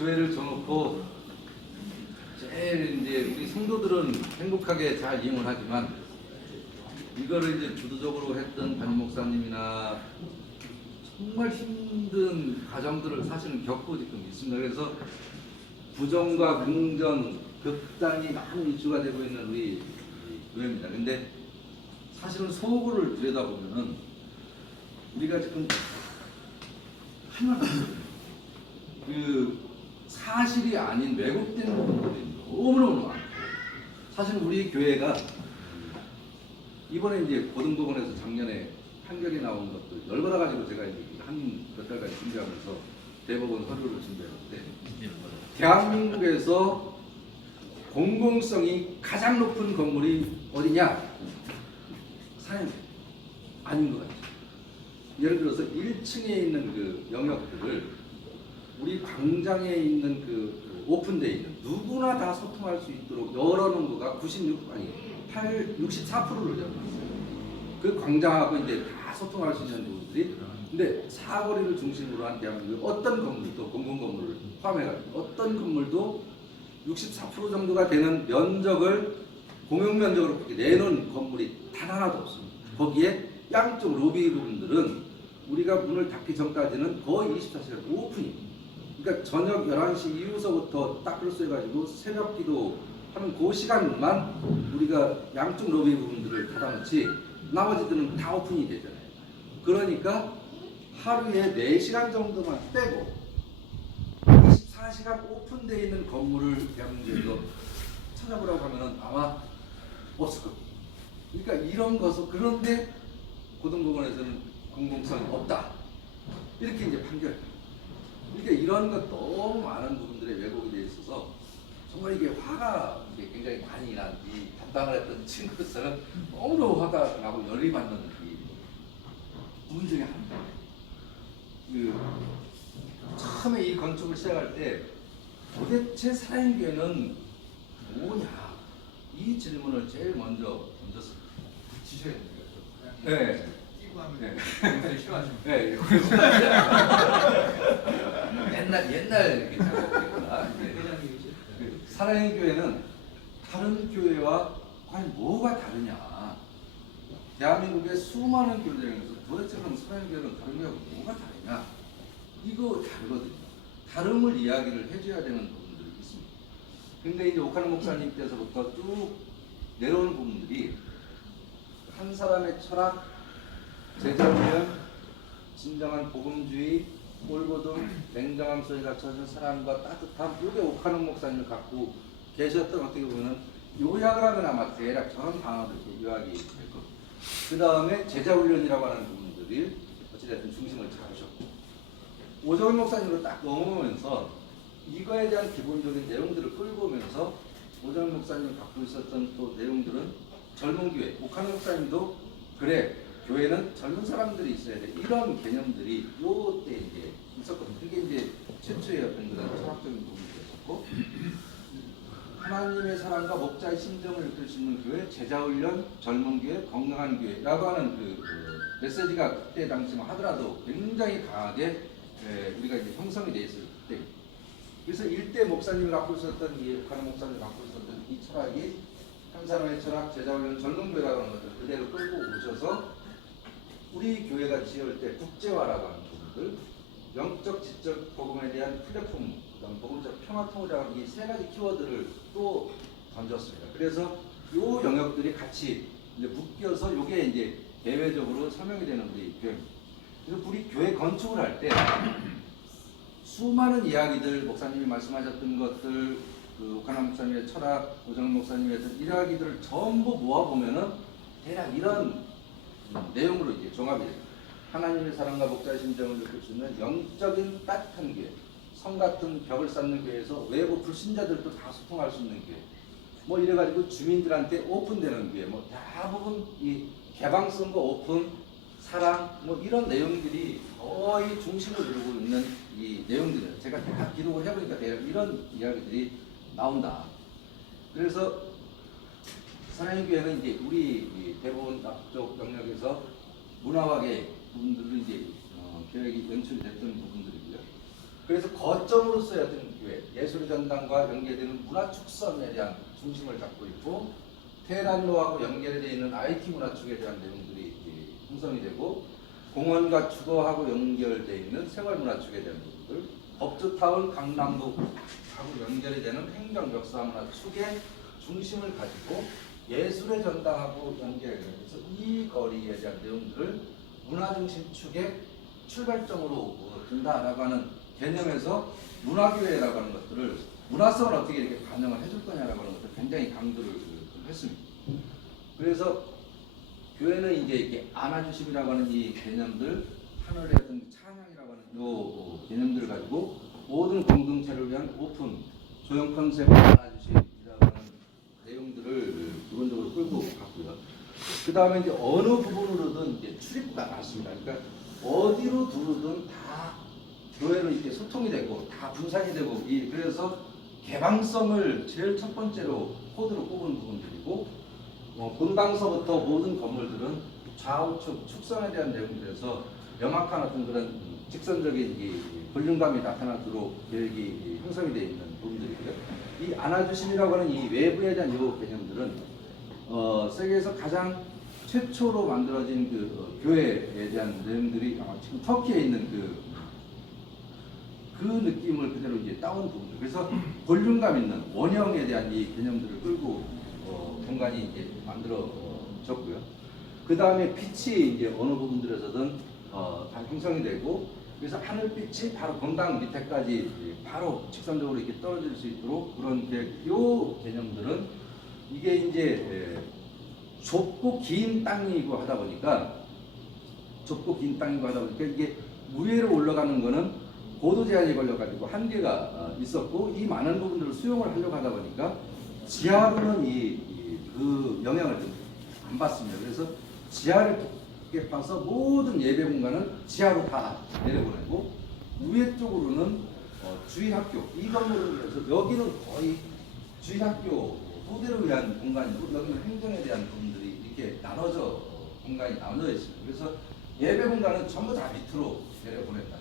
교회를 줘놓고 제일 이제 우리 성도들은 행복하게 잘 이용을 하지만 이거를 이제 주도적으로 했던 담임 목사님이나 정말 힘든 과정들을 사실은 겪고 지금 있습니다. 그래서 부정과 긍정 극단이 많은 이슈가 되고 있는 우리 교회입니다. 근데 사실은 속을 들여다보면은 우리가 지금 하나도 그 사실이 아닌 왜곡된 부분들이 너무너무 많고, 사실 우리 교회가 이번에 이제 고등법원에서 작년에 판결이 나온 것도 열받아 가지고 제가 한 몇 달까지 준비하면서 대법원 서류를 준비했는데, 대한민국에서 공공성이 가장 높은 건물이 어디냐? 사형제 아닌 것 같아요. 예를 들어서 1층에 있는 그 영역들을 우리 광장에 있는 그 오픈되어 있는 누구나 다 소통할 수 있도록 열어놓은 거가 64%를 열어놨어요. 그 광장하고 이제 다 소통할 수 있는 부분들이. 근데 사거리를 중심으로 한 대한민국 어떤 건물도, 공공건물을 포함해가지고 어떤 건물도 64% 정도가 되는 면적을 공용면적으로 그렇게 내놓은 건물이 단 하나도 없습니다. 거기에 양쪽 로비 부분들은 우리가 문을 닫기 전까지는 거의 24시간 오픈입니다. 그러니까 저녁 11시 이후서부터 딱 그렇소해가지고 새벽 기도 하는 그 시간만 우리가 양쪽 로비 부분들을 닫아놓지 나머지들은 다 오픈이 되잖아요. 그러니까 하루에 4시간 정도만 빼고 24시간 오픈되어 있는 건물을 대한민국에서 찾아보라고 하면 아마 없을 겁니다. 그러니까 이런 것을, 그런데 고등법원에서는 공공성이 없다 이렇게 이제 판결. 그러니까 이런 것 너무 많은 부분들에 왜곡이 되어 있어서 정말 이게 화가 이게 굉장히 많이 난 이 담당을 했던 친구들은 너무 화가 나고 열이 받는 이 부분 중에 하나입니다. 그 처음에 이 건축을 시작할 때 도대체 사랑교회는 뭐냐, 이 질문을 제일 먼저 붙이셔야 됩니다. 네. 네. 네. 옛날 이렇게 작업이구나. 사랑의 교회는 다른 교회와 과연 뭐가 다르냐? 대한민국의 수많은 교회 중에서 도대체 그럼 사랑의 교회는 다른 교회하고 뭐가 다르냐? 이거 다르거든요. 다름을 이야기를 해줘야 되는 부분들이 있습니다. 근데 이제 오카노 목사님께서부터 쭉 내려오는 부분들이 한 사람의 철학, 제자훈련, 진정한 복음주의, 꼴보듬, 냉정함 속에 갇혀진 사랑과 따뜻함, 이게 오카노 목사님을 갖고 계셨던, 어떻게 보면 요약을 하면 아마 대략 저런 단어들 요약이 될 겁니다. 그 다음에 제자훈련이라고 하는 부분들이 어찌됐든 중심을 잡으셨고, 오정훈 목사님으로 딱 넘어오면서 이거에 대한 기본적인 내용들을 끌고 오면서 오정훈 목사님이 갖고 있었던 또 내용들은 젊은 교회, 오카노 목사님도 그래, 교회는 젊은 사람들이 있어야 돼, 이런 개념들이 요때 이제 있었거든요. 그게 이제 최초의 어떤 그런 철학적인 부분이었고, 하나님의 사랑과 목자의 심정을 느낄 수 있는 교회, 제자훈련, 젊은 교회, 건강한 교회라고 하는 그 메시지가 그때 당시만 하더라도 굉장히 강하게 우리가 이제 형성이 돼 있을 때, 그래서 일대 목사님이 갖고 있었던, 이 오카노 목사님이 갖고 있었던 이 철학이 한 사람의 철학, 제자훈련, 젊은 교회라고 하는 것을 그대로 끌고 오셔서 우리 교회가 지을 때 국제화라고 하는 부분들, 영적, 지적 복음에 대한 플랫폼, 그다음 복음적 평화 통일이라는 이 세 가지 키워드를 또 던졌습니다. 그래서 요 영역들이 같이 이제 묶여서 요게 이제 대외적으로 설명이 되는 우리 교회입니다. 그래서 우리 교회 건축을 할 때 수많은 이야기들, 목사님이 말씀하셨던 것들, 그 오카노 목사님의 철학, 오정훈 목사님의 이야기들을 전부 모아보면은 대략 이런 내용으로 이제 종합이 됩니다. 하나님의 사랑과 목자의 심정을 느낄 수 있는 영적인 따뜻한 교회, 성 같은 벽을 쌓는 교회에서 외부 불신자들도 다 소통할 수 있는 교회, 뭐 이래가지고 주민들한테 오픈되는 교회, 뭐 대부분 이 개방성과 오픈, 사랑, 뭐 이런 내용들이 거의 중심을 이루고 있는 이 내용들이에요. 제가 다 기록을 해보니까 대략 이런 이야기들이 나온다. 그래서 사랑의 교회는 이제 우리 대부분 앞쪽 영역에서 문화화계 부분들로 이제 계획이 연출이 됐던 부분들이고요. 그래서 거점으로서의 어떤 교회, 예술의 전당과 연계되는 문화 축선에 대한 중심을 잡고 있고, 테헤란로하고 연결되어 있는 IT 문화 축에 대한 내용들이 형성이 되고, 공원과 주거하고 연결되어 있는 생활 문화 축에 대한 부분들, 법조타운 강남구하고 연결이 되는 행정 역사 문화 축의 중심을 가지고 예술의 전당하고 연결해서 이 거리에 대한 내용들을 문화중심 축의 출발점으로 둔다라고 하는 개념에서 문화교회라고 하는 것들을 문화성을 어떻게 이렇게 반영을 해줄 거냐라고 하는 것을 굉장히 강조를 했습니다. 그래서 교회는 이제 이렇게 안아주심이라고 하는 이 개념들, 하늘의 어떤 찬양이라고 하는 요 개념들을 가지고 모든 공동체를 위한 오픈, 조형 컨셉을 안아주심이라고 하는 내용들을 기본적으로 끌고 갔고요. 그 다음에 이제 어느 부분으로든 이제 출입구가 많습니다. 그러니까 어디로 두르든 다 교회로 이렇게 소통이 되고 다 분산이 되고, 그래서 개방성을 제일 첫 번째로 코드로 꼽은 부분들이고, 본당서부터 모든 건물들은 좌우측 축선에 대한 내용들에서 명확한 어떤 그런 직선적인 이 볼륨감이 나타나도록 계획이 형성이 되어 있는 부분들이고요. 이 안아주심이라고 하는 이 외부에 대한 이 개념들은 세계에서 가장 최초로 만들어진 그 교회에 대한 내용들이 지금 터키에 있는 그 느낌을 그대로 이제 따온 부분들. 그래서 볼륨감 있는 원형에 대한 이 개념들을 끌고 공간이 이제 만들어졌고요. 그 다음에 빛이 이제 어느 부분들에서든 다 형성이 되고, 그래서 하늘빛이 바로 건당 밑에까지 바로 직선적으로 이렇게 떨어질 수 있도록 그런 요 개념들은 이게 이제 좁고 긴 땅이고 하다 보니까 이게 위로 올라가는 거는 고도 제한이 걸려가지고 한계가 있었고, 이 많은 부분들을 수용을 하려고 하다 보니까 지하로는 그 영향을 좀 안 받습니다. 그래서 지하를 깊게 파서 모든 예배 공간은 지하로 다 내려보내고, 위에 쪽으로는 주일학교, 이 건물을 위해서 여기는 거의 주일학교 후대를 위한 공간이고, 여기는 행정에 대한 부분들이 이렇게 나눠져 공간이 나눠져 있습니다. 그래서 예배 공간은 전부 다 밑으로 내려보낸다.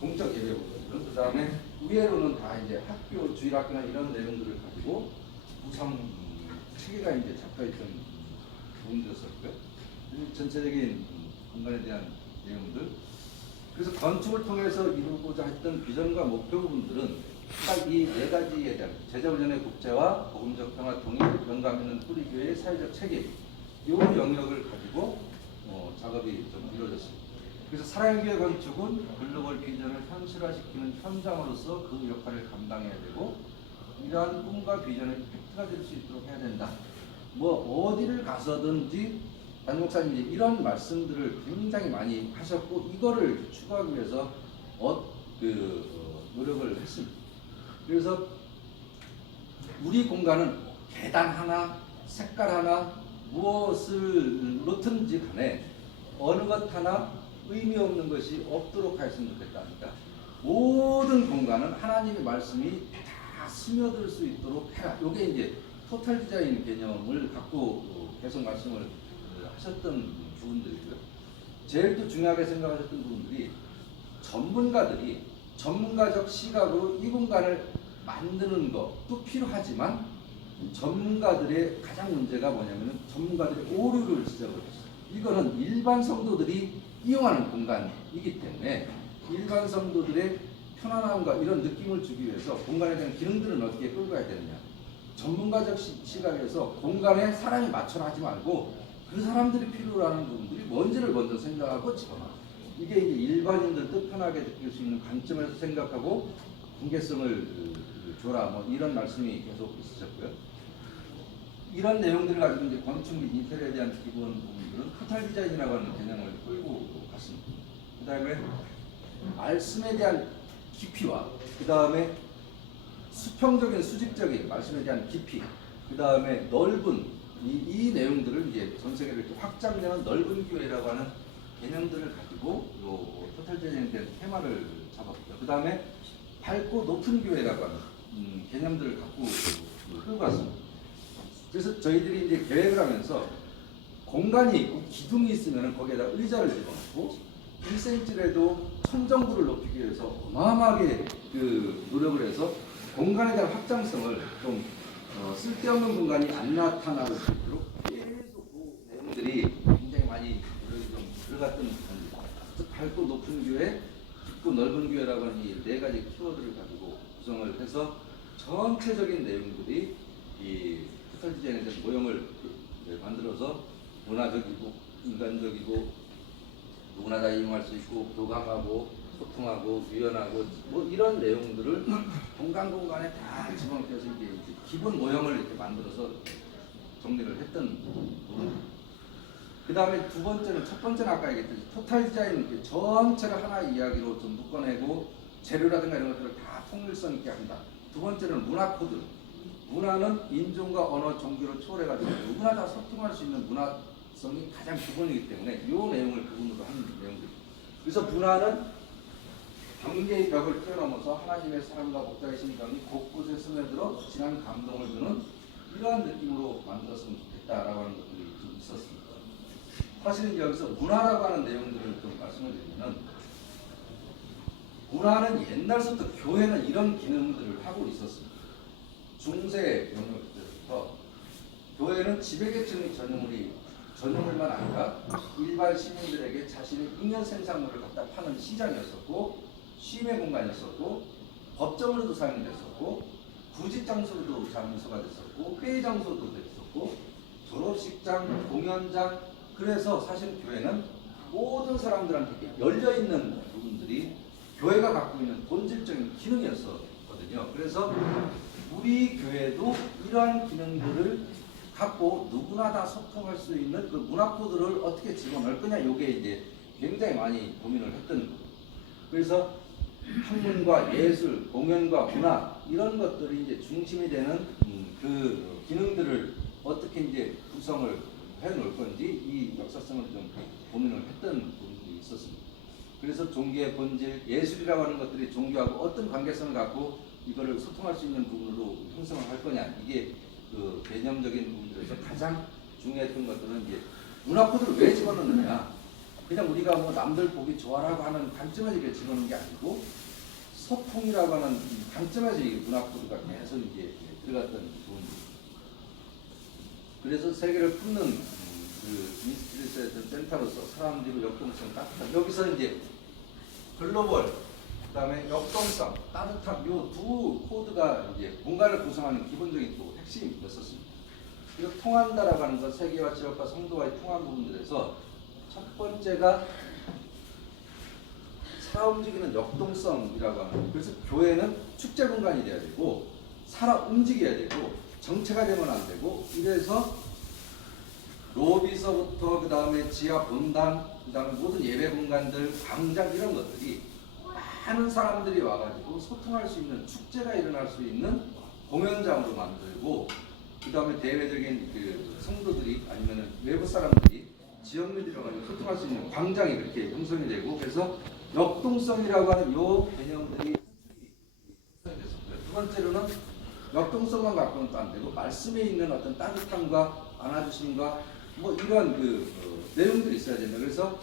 공적 예배 공간들은. 그 다음에 위에로는 다 이제 학교, 주일학교나 이런 내용들을 가지고 구성 체계가 이제 잡혀있던 부분이었었고요. 전체적인 공간에 대한 내용들. 그래서 건축을 통해서 이루고자 했던 비전과 목표 부분들은 딱 이 네 가지에 대한 제자훈련의 국제화, 복음적 평화 통일, 영감 있는 뿌리교회의 사회적 책임, 이 영역을 가지고 작업이 좀 이루어졌습니다. 그래서 사랑의 교회 건축은 글로벌 비전을 현실화시키는 현장으로서 그 역할을 감당해야 되고, 이러한 꿈과 비전의 팩트가 될 수 있도록 해야 된다. 뭐 어디를 가서든지 단 목사님이 이런 말씀들을 굉장히 많이 하셨고, 이거를 추구하기 위해서 노력을 했습니다. 그래서 우리 공간은 계단 하나, 색깔 하나, 무엇을 놓든지 간에 어느 것 하나 의미 없는 것이 없도록 하였으면 좋겠다. 그러니까 모든 공간은 하나님의 말씀이 다 스며들 수 있도록 해라. 이게 이제 토탈 디자인 개념을 갖고 계속 말씀을 하셨던 부분들이고요. 제일 또 중요하게 생각하셨던 부분들이 전문가적 시각으로 이 공간을 만드는 것도 필요하지만, 전문가들의 가장 문제가 뭐냐면 전문가들의 오류를 지적을 했어요. 이거는 일반 성도들이 이용하는 공간이기 때문에 일반 성도들의 편안함과 이런 느낌을 주기 위해서 공간에 대한 기능들은 어떻게 끌고 가야 되느냐. 전문가적 시각에서 공간에 사람이 맞춰 하지 말고 그 사람들이 필요로 하는 부분들이 뭔지를 먼저 생각하고 집어넣어. 이게 이제 일반인들도 편하게 느낄 수 있는 관점에서 생각하고 공개성을 줘라. 뭐 이런 말씀이 계속 있으셨고요. 이런 내용들을 가지고 이제 건축 및 인테리어에 대한 기본 부분들은 토탈 디자인이라고 하는 개념을 끌고 갔습니다. 그 다음에 말씀에 대한 깊이와 그 다음에 수평적인 수직적인 말씀에 대한 깊이, 그 다음에 넓은 이 내용들을 이제 전 세계를 이렇게 확장되는 넓은 교회라고 하는 개념들을 가지고 요 토탈 디자인에 대한 테마를 잡았고요. 그 다음에 밝고 높은 교회라고 하는 개념들을 갖고 끌고 왔습니다. 그래서 저희들이 이제 계획을 하면서 공간이 있고 기둥이 있으면 거기에다 의자를 집어넣고, 1cm라도 천정부를 높이기 위해서 어마어마하게 그 노력을 해서 공간에 대한 확장성을 좀 쓸데없는 공간이 안 나타날 수 있도록 계속 그 내용들이 굉장히 많이 노력이 좀 들어갔던 부분입니다. 밝고 높은 교회, 깊고 넓은 교회라고 하는 이 네 가지 키워드를 가지고 구성을 해서 전체적인 내용들이 이 토탈 디자인에 대한 모형을 만들어서 문화적이고 인간적이고 누구나 다 이용할 수 있고 교감하고 소통하고 유연하고 뭐 이런 내용들을 공간에 다 집어넣어서 이제 기본 모형을 이렇게 만들어서 정리를 했던 부분. 그 다음에 두 번째는, 첫 번째는 아까 얘기했듯이 토탈 디자인 전체를 하나의 이야기로 좀 묶어내고 재료라든가 이런 것들을 다 통일성 있게 한다. 두 번째는 문화 코드. 문화는 인종과 언어, 종교를 초월해가지고 누구나 다 소통할 수 있는 문화성이 가장 기본이기 때문에 이 내용을 그분으로 하는 내용들. 그래서 문화는 경계의 벽을 뛰어넘어서 하나님의 사랑과 목자의 심장이 곳곳에 스며들어 진한 감동을 주는 이러한 느낌으로 만들었으면 좋겠다라고 하는 것들이 좀 있었습니다. 사실은 여기서 문화라고 하는 내용들을 좀 말씀을 드리면, 문화는 옛날부터 교회는 이런 기능들을 하고 있었습니다. 중세 영역 때부터 교회는 지배계층의 전유물만 아니라 일반 시민들에게 자신의 잉여 생산물을 갖다 파는 시장이었었고, 쉼의 공간이었었고, 법정으로도 사용이 됐었고, 구직 장소로도 장소가 됐었고, 회의 장소도 됐었고, 졸업식장, 공연장. 그래서 사실 교회는 모든 사람들한테 열려 있는 부분들이 교회가 갖고 있는 본질적인 기능이었거든요. 그래서 우리 교회도 이러한 기능들을 갖고 누구나 다 소통할 수 있는 그 문화 코드를 어떻게 집어넣을 거냐, 이게 이제 굉장히 많이 고민을 했던 거예요. 그래서 학문과 예술, 공연과 문화 이런 것들이 이제 중심이 되는 그 기능들을 어떻게 이제 구성을 해놓을 건지 이 역사성을 좀 고민을 했던 부분이 있었습니다. 그래서 종교의 본질, 예술이라고 하는 것들이 종교하고 어떤 관계성을 갖고 이거를 소통할 수 있는 부분으로 형성을 할 거냐, 이게 그 개념적인 부분들에서 가장 중요했던 것들은 이제 문화 코드를 왜 집어넣느냐, 그냥 우리가 뭐 남들 보기 좋아라고 하는 관점에서 이렇게 집어넣는 게 아니고 소통이라고 하는 관점에서 이 문화 코드가 계속 이제 들어갔던 부분입니다. 그래서 세계를 품는 그 인스티튜트의 센터로서 사람들이 역동성, 따뜻함, 여기서 이제 글로벌, 그다음에 역동성, 따뜻함, 요 두 코드가 이제 공간을 구성하는 기본적인 또 핵심이었었습니다. 그리고 통한다라고 하는 것, 세계와 지역과 성도와의 통한 부분들에서 첫 번째가 살아 움직이는 역동성이라고 하는 거예요. 그래서 교회는 축제 공간이 돼야 되고 살아 움직여야 되고 정체가 되면 안 되고, 이래서 로비서부터 그 다음에 지하 본당, 그 다음에 모든 예배 공간들, 광장 이런 것들이 많은 사람들이 와가지고 소통할 수 있는, 축제가 일어날 수 있는 공연장으로 만들고, 그 다음에 대외적인 그 성도들이 아니면 외부 사람들이 지역민들이랑 가지고 소통할 수 있는 광장이 그렇게 형성이 되고, 그래서 역동성이라고 하는 요 개념들이 형성이 됐었고요. 두 번째로는 역동성만 갖고는 또 안 되고 말씀에 있는 어떤 따뜻함과 안아주심과 뭐 이런 그 내용들이 있어야 된다. 그래서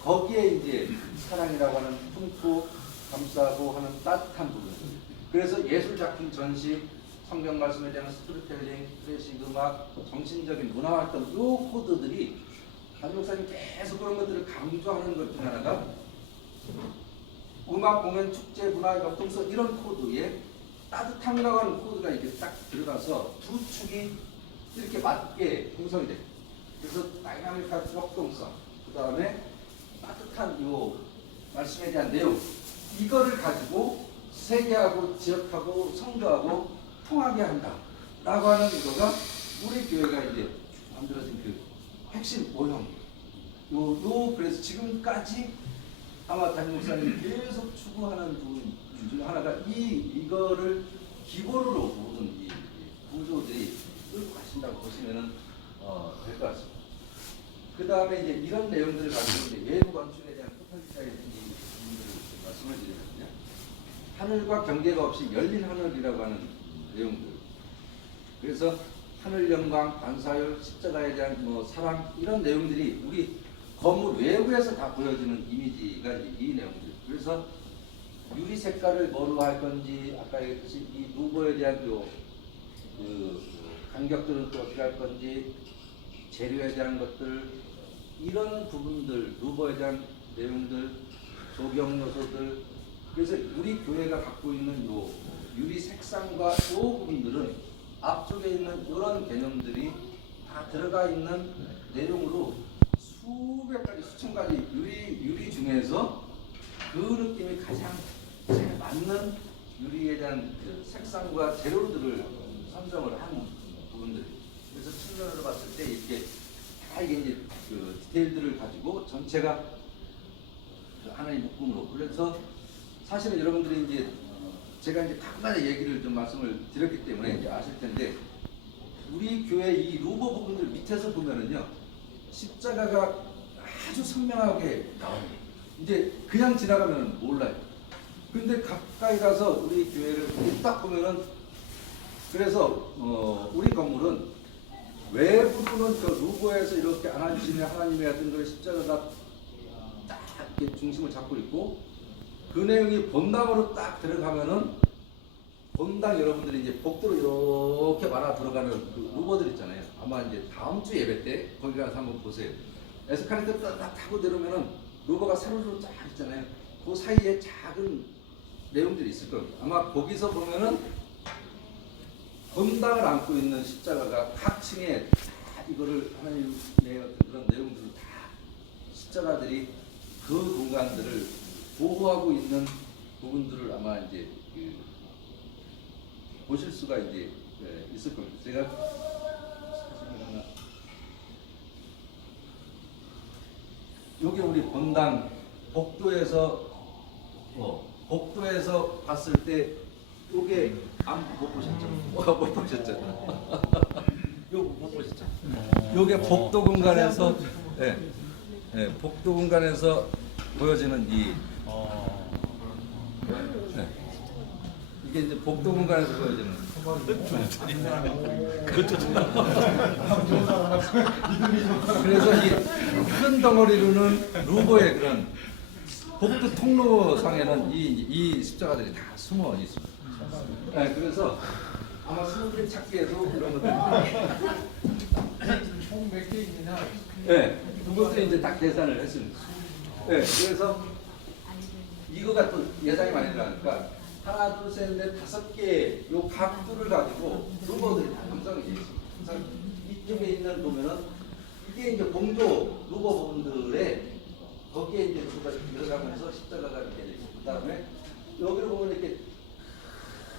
거기에 이제 사랑이라고 하는 품고 감싸고 하는 따뜻한 부분들. 그래서 예술 작품 전시, 성경 말씀에 대한 스토리텔링, 클래식 음악, 정신적인 문화 활동, 요 코드들이 한 목사님 계속 그런 것들을 강조하는 것 중 하나가 음악, 공연, 축제, 문화, 역동성 이런 코드에 따뜻함이라고 하는 코드가 이렇게 딱 들어가서 두 축이 이렇게 맞게 형성이 돼요. 그래서 다이나믹한 역동성, 그 다음에 따뜻한 요 말씀에 대한 내용, 이거를 가지고 세계하고 지역하고 성도하고 통하게 한다라고 하는 이거가 우리 교회가 이제 만들어진 그 핵심 모형. 그래서 지금까지 아마 담임 목사님이 계속 추구하는 부분 중 하나가 이거를 기본으로 모든 이 구조들이 끌고 가신다고 보시면은 될 것 같습니다. 그 다음에 이제 이런 내용들을 가지고 이제 외부 건축에 대한 토탈 디자인의 부분들을 말씀을 드리면요. 하늘과 경계가 없이 열린 하늘이라고 하는 내용들. 그래서 하늘 영광, 반사율, 십자가에 대한 뭐 사랑 이런 내용들이 우리 건물 외부에서 다 보여지는 이미지가 이 내용들. 그래서 유리 색깔을 뭐로 할 건지 아까 얘기했듯이 이 루버에 대한 그 간격들은 또 어떻게 할 건지 재료에 대한 것들 이런 부분들 루버에 대한 내용들 조경 요소들 그래서 우리 교회가 갖고 있는 요 유리 색상과 요 부분들은 앞쪽에 있는 이런 개념들이 다 들어가 있는 내용으로 수백 가지 수천 가지 유리 중에서 그 느낌이 가장 잘 맞는 유리에 대한 그 색상과 재료들을 선정을 한 부분들. 그래서 측면으로 봤을 때 이렇게 다 이게 이제 그 디테일들을 가지고 전체가 그 하나의 묶음으로. 그래서 사실은 여러분들이 이제 제가 이제 간간히 얘기를 좀 말씀을 드렸기 때문에 이제 아실 텐데 우리 교회 이 루버 부분들 밑에서 보면은요 십자가가 아주 선명하게 나옵니다. 이제 그냥 지나가면 몰라요. 근데 가까이 가서 우리 교회를 딱 보면은 그래서 우리 건물은 외부는 그 루버에서 이렇게 하나님의 같은 그 십자가가 딱 이렇게 중심을 잡고 있고 그 내용이 본당으로 딱 들어가면은 본당 여러분들이 이제 복도로 이렇게 말아 들어가는 그 루버들 있잖아요. 아마 이제 다음 주 예배 때 거기 가서 한번 보세요. 에스카레이터 딱 타고 내려오면은 루버가 세로로 쫙 있잖아요. 그 사이에 작은 내용들이 있을 겁니다. 아마 거기서 보면은 본당을 안고 있는 십자가가 각 층에 다 이거를 하나님의 그런 내용들을 다 십자가들이 그 공간들을 보호하고 있는 부분들을 아마 이제 보실 수가 이제 있을 겁니다. 제가 여기 우리 본당 복도에서 봤을 때 요게 못 보셨죠? 못 보셨죠? 요거 못 보셨죠? 요게 복도 공간에서 복도 공간에서 보여지는 이게 이제 복도 공간에서 보여지는 그래서 이 큰 덩어리로는 루버의 그런 복도 통로상에는 이 십자가들이 다 숨어 있습니다. 네, 그래서 아마 스무개 찾기에도 이런 것들이 총 몇 개 있느냐? 네, 그것도 이제 딱 계산을 했습니다. 네, 그래서 이거가 또 예상이 많이 들어가니까 하나, 둘, 셋, 넷, 5개 요 각도를 가지고 루버들이 다 형성이 되어 있습니다. 그래서 이쪽에 있는 보면은 이게 이제 공조 루버 부분들에 거기에 이제 루버가 들어가면서 십자가가 이렇게 되어 있고 그 다음에 여기를 보면 이렇게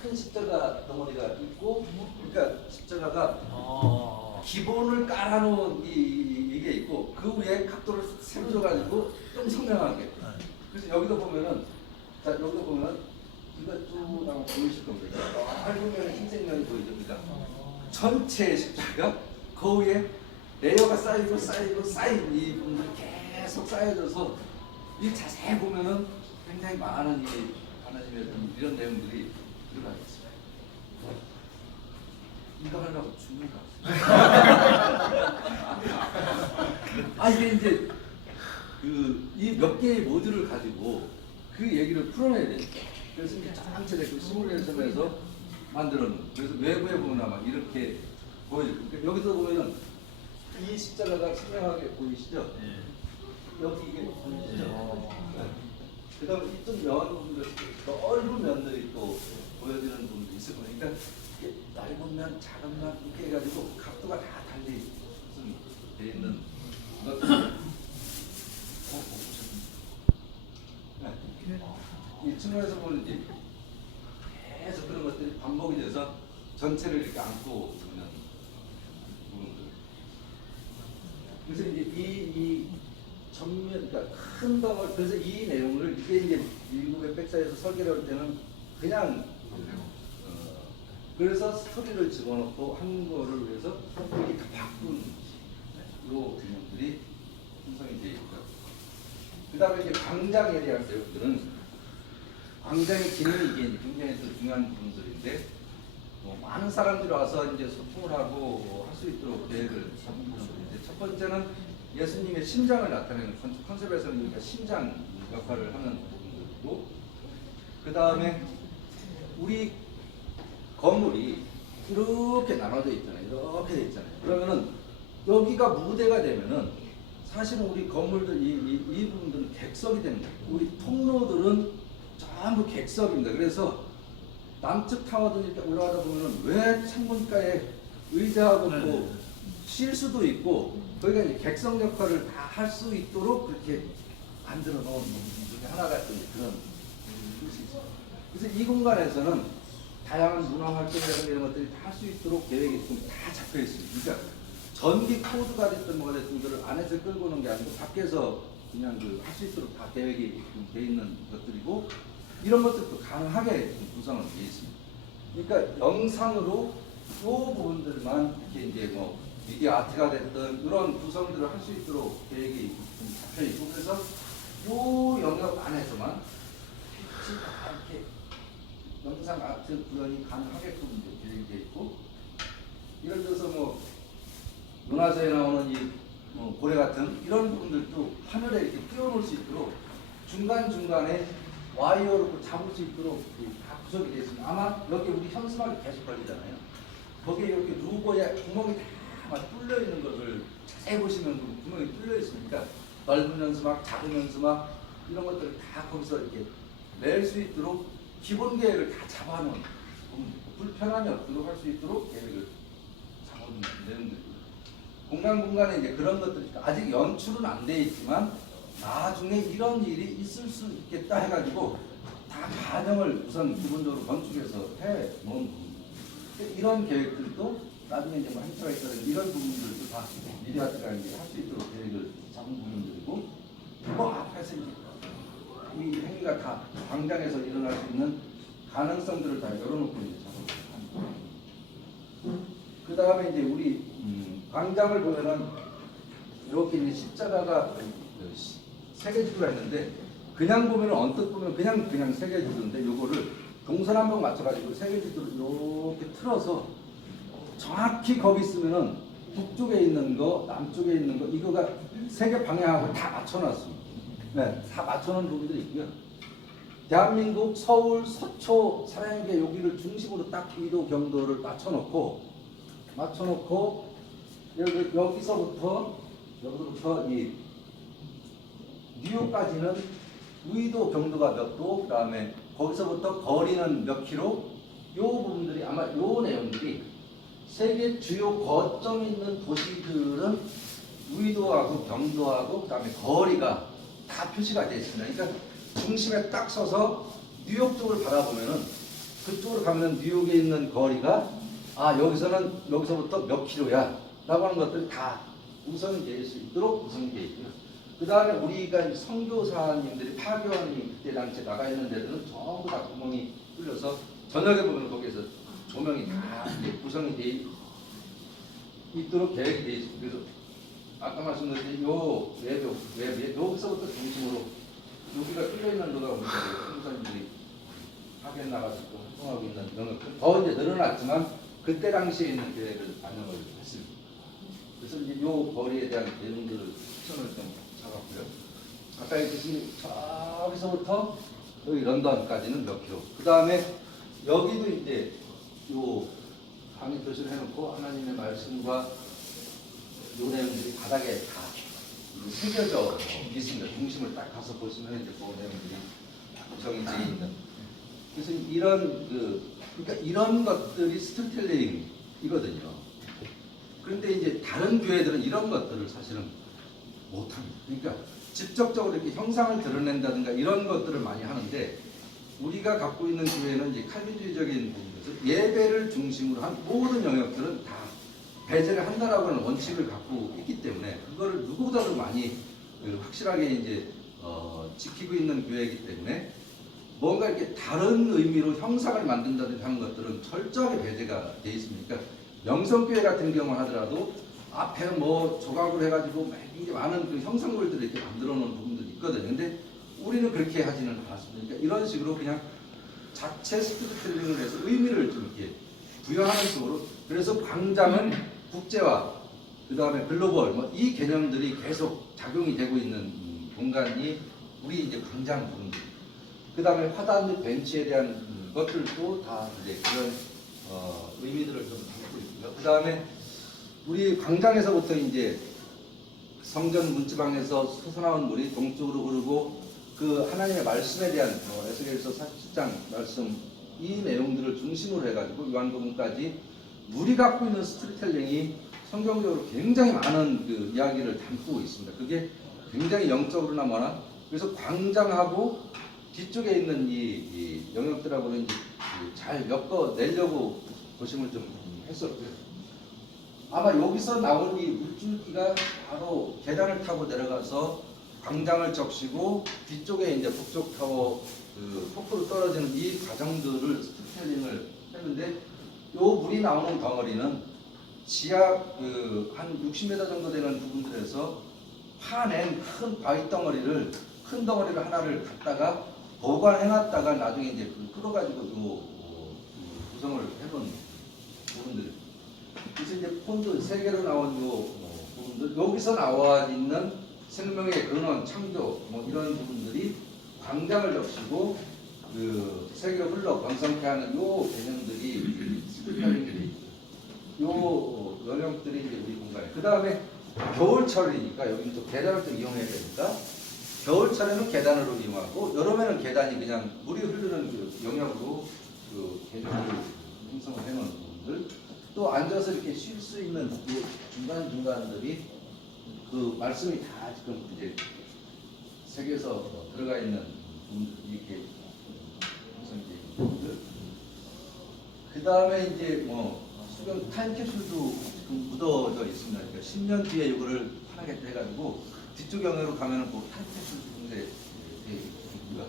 큰 십자가 덩어리가 있고 그러니까 십자가가 기본을 깔아놓은 이게 있고 그 위에 각도를 세워줘가지고 좀 선명하게 그래서 여기도 보면은 자 여기도 보면 이거 쭉 나면 보이실 겁니다. 밝은 면에 흰색 면이 보이죠. 그러니까 전체 십자가 그 위에 레이어가 쌓이고 쌓인 이 부분들이 계속 쌓여져서 이 자세히 보면은 굉장히 많은 이 하나님의 이런 내용들이 들어가 있습니다. 이거 하려고 죽는가? 이게 이제 이 몇 개의 모듈을 가지고 그 얘기를 풀어내야 되니까. 그래서 이제 전체 그 시뮬레이션에서 만들어놓은. 그래서 외부에 보면 아마 이렇게 보여요. 그러니까 여기서 보면은 이 십자가가 선명하게 보이시죠? 여기 이게 보이시죠? 그 다음에 이쪽 면, 넓은 면들이 또 보여지는 부분도 있을 거예요. 그러니까 넓은 면, 작은 면 이렇게 해가지고 각도가 다 달리 되어 있는 것들. 이 측면에서 보는 이제 계속 그런 것들이 반복이 돼서 전체를 이렇게 안고 있는 부분들. 그래서 이제 이 전면, 그러니까 큰 덩어리, 그래서 이 내용을 이게 이제 미국의 백사에서 설계를 할 때는 그냥 그래서 스토리를 집어넣고 한 거를 위해서 이렇게 다 바꾼 요 내용들이 형성이 되어 있고요. 그 다음에 이제 광장에 대한 내용들은 광장의 기능이 이게 굉장히 또 중요한 부분들인데 많은 사람들이 와서 이제 소통을 하고 할 수 있도록 계획을 잡은 부분들인데 첫 번째는 예수님의 심장을 나타내는 컨셉에서는 그러니까 심장 역할을 하는 부분이고, 그 다음에 우리 건물이 이렇게 나눠져 있잖아요. 이렇게 돼 있잖아요. 그러면은 여기가 무대가 되면은 사실은 우리 건물들 이 부분들은 객석이 되는 거예요. 우리 통로들은 전부 객석입니다. 그래서 남측 타워들 이렇게 올라가다 보면은 왜 창문가에 의자하고 또 쉴 수도 있고 거기가 이제 객석 역할을 다 할 수 있도록 그렇게 만들어 놓은 중에 하나 같은 그런 뜻이 있어요. 그래서 이 공간에서는 다양한 문화 활동이라든가 이런 것들이 다 할 수 있도록 계획이 좀 다 잡혀 있습니다. 그러니까 전기 코드가 됐든 뭐가 됐든 그걸 안에서 끌고 오는 게 아니고 밖에서 그냥 그 할 수 있도록 다 계획이 돼 있는 것들이고, 이런 것들도 가능하게 구성을 되어 있습니다. 그러니까 영상으로 이 부분들만 이렇게 이제 뭐 미디어 아트가 됐든 이런 구성들을 할 수 있도록 계획이 좀 잡혀 있고, 그래서 이 영역 안에서만 이렇게 영상 아트 구현이 가능하게끔 계획이 되어 있고, 예를 들어서 뭐 문화재에 나오는 뭐 고래 같은 이런 부분들도 하늘에 이렇게 띄워놓을 수 있도록 중간중간에 와이어로 잡을 수 있도록 다 구성이 되어 있습니다. 아마 여기 우리 현수막이 계속 걸리잖아요. 거기에 이렇게 루버에 구멍이 다 뚫려 있는 것을 자세히 보시면 구멍이 뚫려 있으니까 넓은 현수막, 작은 현수막 이런 것들을 다 거기서 이렇게 낼 수 있도록 기본 계획을 다 잡아놓은, 불편함이 없도록 할 수 있도록 계획을 잡아놓은 내용들입니다. 공간에 이제 그런 것들이 아직 연출은 안 돼 있지만 나중에 이런 일이 있을 수 있겠다 해가지고 다 반영을 우선 기본적으로 건축에서 해 놓은 부분. 이런 계획들도 나중에 이제 뭐 행사가 있다든지 이런 부분들도 다 미디어 아트가 이제 할 수 있도록 계획을 잡은 부분들이고, 뭐 앞에서 이제 이 행위가 다 광장에서 일어날 수 있는 가능성들을 다 열어놓고 이제 작업을 합니다. 그 다음에 이제 우리 광장을 보면은 이렇게 이제 십자가가 세 개 지도가 있는데, 그냥 보면은 언뜻 보면 그냥 세 개 지도인데 요거를 동서남북 맞춰가지고 세 개 지도를 이렇게 틀어서 정확히 거기 있으면은 북쪽에 있는 거, 남쪽에 있는 거 이거가 세 개 방향하고 다 맞춰놨습니다. 네, 다 맞춰놓은 부분들이 있고요. 대한민국 서울, 서초, 사랑계 여기를 중심으로 딱 위도 경도를 맞춰놓고 여기서부터 이 뉴욕까지는 위도 경도가 몇 도, 그 다음에 거기서부터 거리는 몇 킬로, 요 부분들이 아마 요 내용들이 세계 주요 거점 있는 도시들은 위도하고 경도하고 그 다음에 거리가 다 표시가 되어 있습니다. 그러니까 중심에 딱 서서 뉴욕 쪽을 바라보면은 그쪽으로 가면은 뉴욕에 있는 거리가 여기서부터 몇 킬로야 라고 하는 것들이 다 구성이 되어 있도록 구성이 되어 있고요. 그 다음에 우리가 선교사님들이 파견이 그때 당시에 나가 있는 데들은 전부 다 구멍이 뚫려서 저녁에 보면 거기에서 조명이 다 구성이 되어 있도록 계획이 되어 있습니다. 그래서 아까 말씀드린 요 외벽 여기서부터 중심으로 여기가 뚫려 있는 데가 오는 거예요. 선교사님들이 파견 나가서 활동하고 있는 영역들 더 이제 늘어났지만 그때 당시에 있는 계획을 반영을 했습니다. 그래서 이제 요 거리에 대한 내용들을 추천을 좀 잡았고요. 아까 얘기했듯이 저기서부터 여기 런던까지는 몇 킬로. 그 다음에 여기도 이제 요 강의 표시를 해놓고 하나님의 말씀과 요 내용들이 바닥에 다 새겨져 있습니다. 중심을 딱 가서 보시면 이제 그 내용들이 구성이 되어 있는. 그래서 그러니까 이런 것들이 스토리텔링이거든요. 그런데 이제 다른 교회들은 이런 것들을 사실은 못합니다. 그러니까 직접적으로 이렇게 형상을 드러낸다든가 이런 것들을 많이 하는데, 우리가 갖고 있는 교회는 이제 칼빈주의적인 부분에서 예배를 중심으로 한 모든 영역들은 다 배제를 한다라고 하는 원칙을 갖고 있기 때문에 그거를 누구보다도 많이 확실하게 이제 지키고 있는 교회이기 때문에 뭔가 이렇게 다른 의미로 형상을 만든다든지 하는 것들은 철저하게 배제가 되어 있습니다. 그러니까 명성교회 같은 경우 하더라도 앞에 뭐 조각을 해가지고 굉장히 많은 그 형상물들을 이렇게 만들어 놓은 부분들이 있거든요. 근데 우리는 그렇게 하지는 않았습니다. 그러니까 이런 식으로 그냥 자체 스토리텔링을 해서 의미를 좀 이렇게 부여하는 식으로, 그래서 광장은 국제화, 그 다음에 글로벌, 뭐 이 개념들이 계속 작용이 되고 있는 공간이 우리 이제 광장 부분들. 그 다음에 화단 및 벤치에 대한 것들도 다 이제 그런 의미들을 좀 담고 있고요. 그 다음에 우리 광장에서부터 이제 성전 문지방에서 솟아나온 물이 동쪽으로 흐르고 그 하나님의 말씀에 대한 에스겔서 47장 말씀 이 내용들을 중심으로 해가지고 요한복음까지 우리 갖고 있는 스토리텔링이 성경적으로 굉장히 많은 그 이야기를 담고 있습니다. 그게 굉장히 영적으로나 뭐나 그래서 광장하고 뒤쪽에 있는 이 영역들하고는 이제 잘 엮어내려고 고심을 좀 했었고요. 아마 여기서 나온 이 물줄기가 바로 계단을 타고 내려가서 광장을 적시고 뒤쪽에 이제 북쪽 타워 그 폭포로 떨어지는 이 과정들을 스토리텔링을 했는데 요 물이 나오는 덩어리는 지하 그 한 60m 정도 되는 부분들에서 파낸 큰 바위 덩어리를 큰 덩어리를 하나를 갖다가 보관해놨다가 나중에 이제 끌어가지고 요 구성을 해놓은 부분들. 그래서 이제 폰드 세 개로 나온 요 부분들 여기서 나와 있는 생명의 근원, 창조 뭐 이런 부분들이 광장을 적시고 그 세계로 흘러 번성케 하는 요 개념들이 스토리텔링들이 요 영역들이 이제 우리 공간에 그 다음에 겨울철이니까 여기는 또 계단을 또 이용해야 되니까 겨울철에는 계단으로 이용하고 여름에는 계단이 그냥 물이 흐르는 그 영역으로 그 개념을 형성을 해놓은 부분들 또 앉아서 이렇게 쉴 수 있는 그 중간중간들이 그 말씀이 다 지금 이제 세계에서 들어가 있는 부분들이 이렇게 형성되어 있는 부분들 그 다음에 이제 뭐 수경 타임캡슐도 지금 묻어져 있습니다. 그러니까 10년 뒤에 이거를 하겠다 해가지고 뒤쪽 영역으로 가면은 뭐 타임캡슐 굉장히 되어 있고요.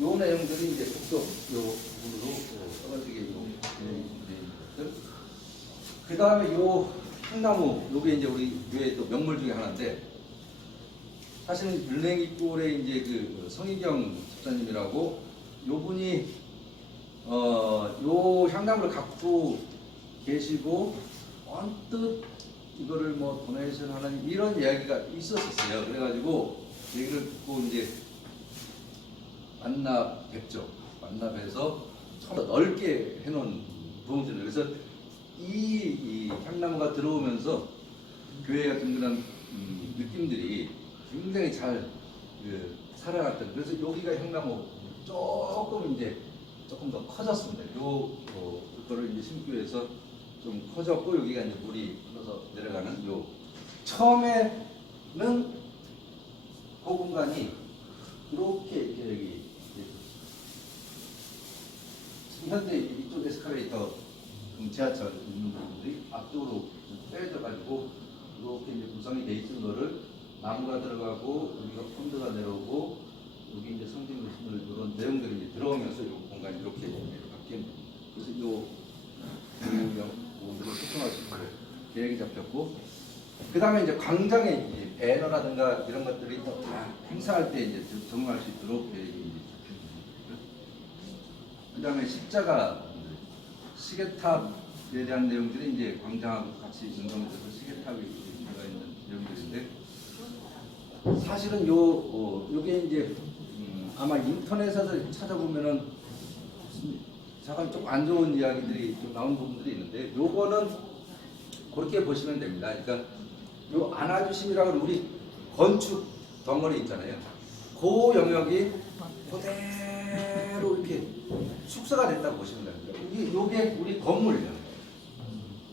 요 내용들이 이제 북쪽 요 부분으로 떨어지게 요 내용들. 그 다음에 요 향나무 요게 이제 우리 교회 또 명물 중에 하나인데 사실은 율랭이골에 이제 그 성희경 집사님이라고 요 분이 요 향나무를 갖고 계시고 언뜻 이거를 뭐 도네이션 하는 이런 이야기가 있었어요. 그래가지고 얘기를 듣고 이제 만나뵙죠. 만나뵈서 처음 넓게 해놓은 부분들. 그래서 이 향나무가 들어오면서 교회 같은 그런 느낌들이 굉장히 잘 살아났던. 그래서 여기가 향나무 조금 더 커졌습니다. 그거를 이제 심기 위해서 좀 커졌고 여기가 이제 물이 흘러서 내려가는 요 처음에는 그 공간이 이렇게 여기 지금 현재 이쪽 에스컬레이터 지하철 있는 부분들이 앞쪽으로 빼져 가지고 이렇게 이제 구성이 돼 있는 거를 나무가 들어가고 여기가 펀드가 내려오고 여기 이제 성진 교수들 이런 내용들이 이제 들어오면서 이 공간이 이렇게 바뀐. 그래서 이 부분들을 소통할 수 있도록 계획이 잡혔고, 그 다음에 이제 광장에 이제 배너라든가 이런 것들이 또 다 행사할 때 이제 적용할 수 있도록 계획이 이제 잡혔습니다. 그 다음에 십자가, 시계탑에 대한 내용들이 이제 광장하고 같이 연동돼서 시계탑이 들어가 있는 내용들인데, 사실은 요게 이제 아마 인터넷에서 찾아보면은 잠깐 좀 안 좋은 이야기들이 좀 나온 부분들이 있는데 요거는 그렇게 보시면 됩니다. 그러니까 요 안아주심이라고 우리 건축 덩어리 있잖아요. 그 영역이 그대로 이렇게 축소가 됐다고 보시면 됩니다. 요게 우리 건물이에요.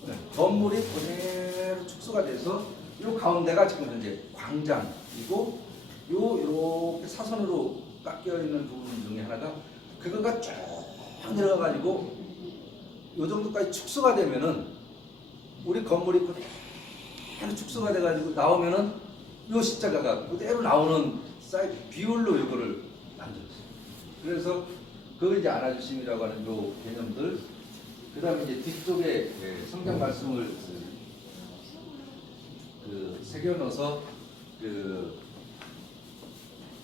네, 건물이 그대로 축소가 돼서 요 가운데가 지금 현재 광장이고 요렇게 사선으로 깎여 있는 부분 중에 하나가 그거가 쭉 내려가 가지고 요 정도까지 축소가 되면은 우리 건물이 그대로 축소가 돼 가지고 나오면은 요 십자가가 그대로 나오는 사이즈 비율로 요거를 만들었어요. 그래서 그걸 이제 안아주심이라고 하는 요 개념들, 그 다음에 이제 뒤쪽에 성경 말씀을 새겨넣어서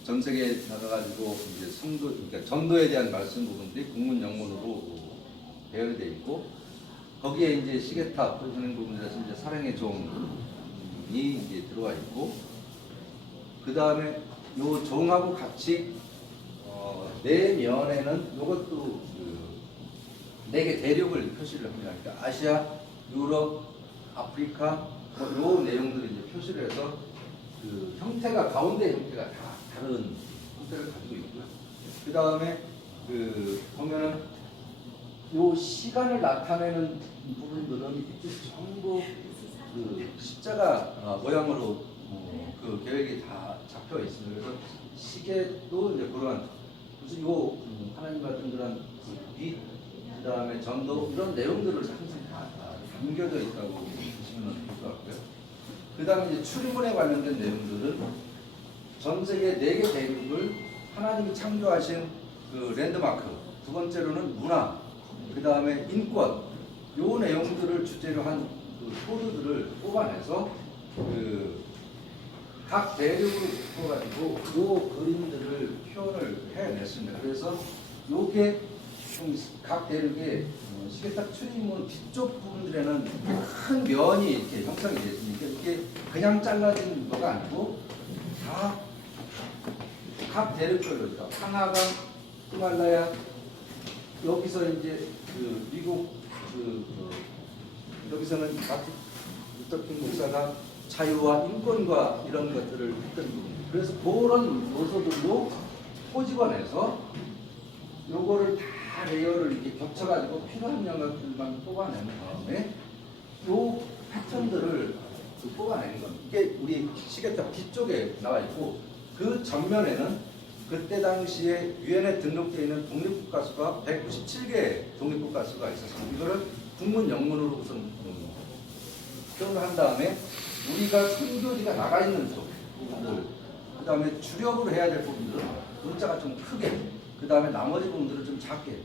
전 세계에 나가가지고 이제 성도, 그러니까 전도에 대한 말씀 부분들이 국문 영문으로 배열되어 있고, 거기에 이제 시계탑 그런 부분에서 이제 사랑의 종이 이제 들어와 있고, 그 다음에 요 종하고 같이 내면에는 요것도 네 개 대륙을 표시를 합니다. 그러니까 아시아, 유럽, 아프리카 요 내용들을 이제 표시를 해서 그 형태가 가운데 형태가 다 다른 형태를 가지고 있고요. 그 다음에 그 보면은 요 시간을 나타내는 부분들은 이렇게 전부 그 십자가 모양으로 그 계획이 다 잡혀 있습니다. 그래서 시계도 이제 그러한 무슨 요 하나님 같은 그런 그 다음에 전도 이런 내용들을 항상 다 담겨져 있다고 보시면 될 것 같고요. 그 다음에 이제 출입문에 관련된 내용들은 전 세계 4개 대륙을 하나님이 창조하신 그 랜드마크, 두 번째로는 문화, 그 다음에 인권, 요 내용들을 주제로 한 그 코드들을 뽑아내서 그 각 대륙을 묶어가지고 요 그림들을 표현을 해냈습니다. 그래서 요게 각 대륙의 시계탑 출입문 뒤쪽 부분들에는 큰 면이 이렇게 형성이 되어 있으니까 이게 그냥 잘라진 거가 아니고 다 각 대륙별로 있다. 하나가 히말라야, 여기서 이제 그 미국 여기서는 마틴 루터 킹 목사가 자유와 인권과 이런 것들을 했던 부분. 그래서 그런 요소들로 꼬집어내서 요거를 다 레이어를 이렇게 겹쳐가지고 필요한 영역들만 뽑아낸 다음에 요 패턴들을 뽑아내는 겁니다. 이게 우리 시계탑 뒤쪽에 나와 있고, 그 전면에는 그때 당시에 유엔에 등록되어 있는 독립국가 수가 197개 독립국가 수가 있어서 이거를 국문 영문으로 우선 표현을 한 다음에 우리가 선교지가 나가 있는 부분들, 그 다음에 주력으로 해야 될 부분들은 문자가 좀 크게, 그 다음에 나머지 부분들은 좀 작게